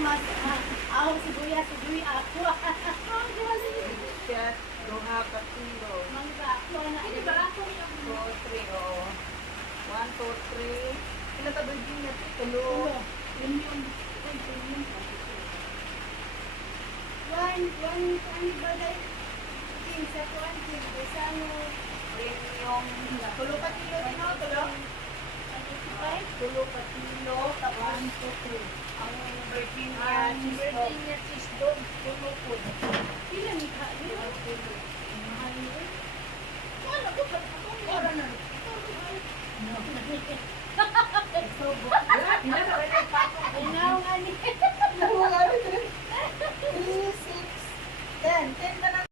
mas ahong sibuyas, ako. Siya, duha ka kilo. Mangga ako na. Hindi ba ako yung 2, 3, oh. 1, 2, 3. Kila tabi din niya, tulo. Premium. Premium. One bagay. Sa kuan, sa ano. Premium. Tulo ka kilo din, no? Tulo? Tulo ka kilo, 1, 2, 3.